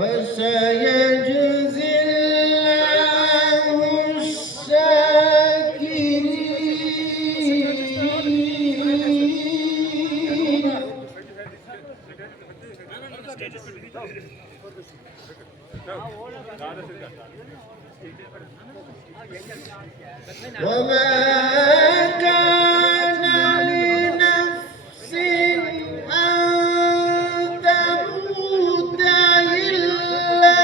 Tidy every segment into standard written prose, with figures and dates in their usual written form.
وسيجزي الله الشاكرين. وما كان لنفس أن تموت إلا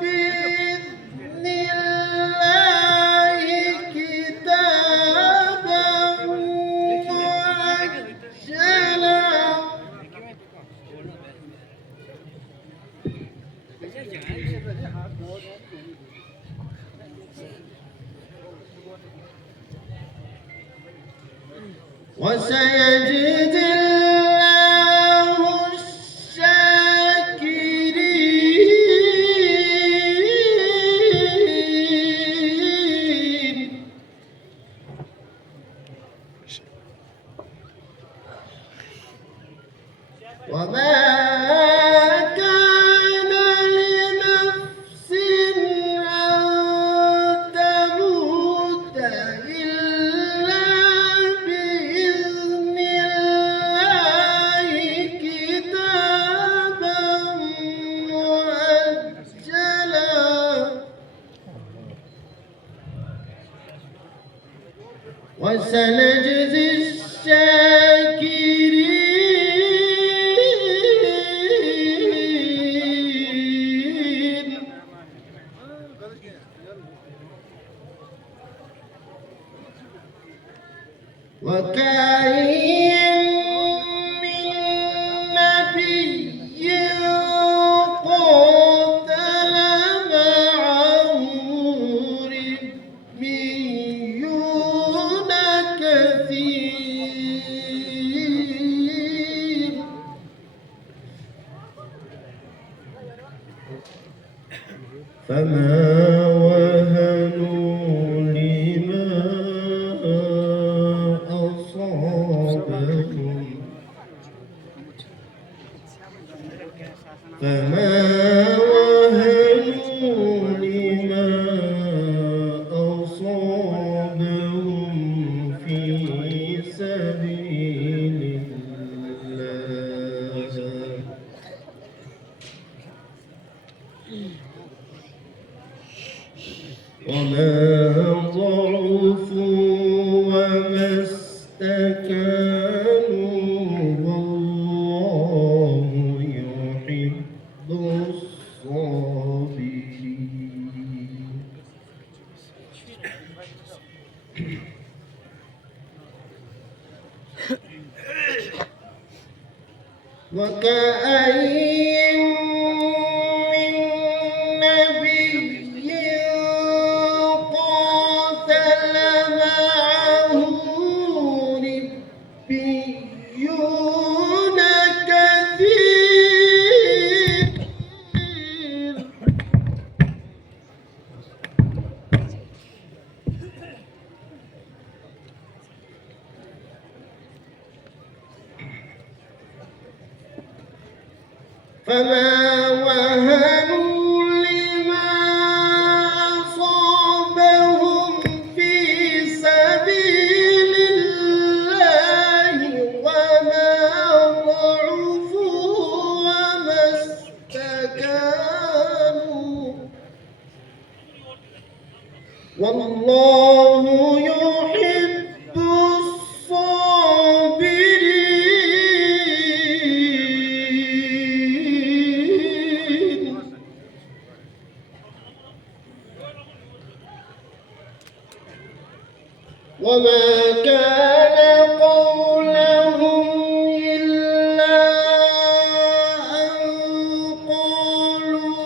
بإذن الله كتابا مؤجلا. وسيجزي الله الشاكرين. وما كان لنفس أن تموت إلا بإذن الله كتابا مؤجلا. وسنجزي الشاكرين. وكاين من نبي قاتل معه ربيون كثير فما وهنوا لما أصابهم في سبيل الله وما ضعفوا وما استكانوا والله يحب الصابرين. وكأين من نبي قاتل معه ربيون كثير فما وهنوا لما أصابهم في سبيل الله وما ضعفوا وما استكانوا والله يحب الصابرين. وما كان قولهم إلا أن قالوا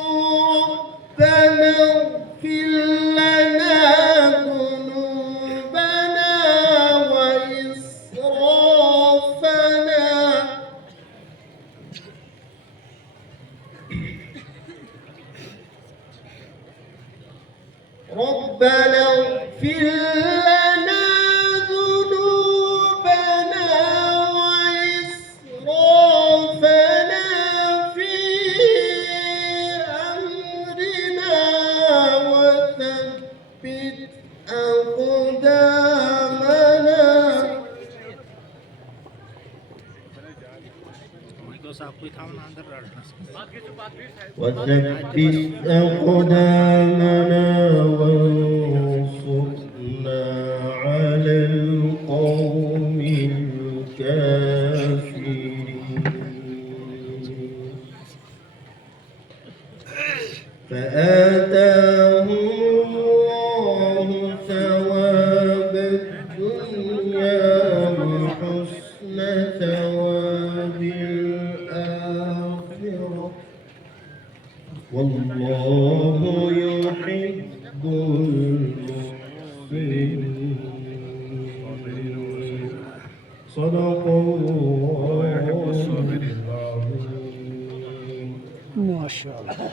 ربنا اغفر لنا ذنوبنا وإسرافنا ربنا اغفر لنا ذنوبنا وإسرافنا في أقدامنا وثبت أقدامنا وانصرنا على القوم الكافرين فآتاهم الله ثواب الدنيا وحسن ثواب الآخرة والله يحب المحسنين صدق الله ما شاء الله.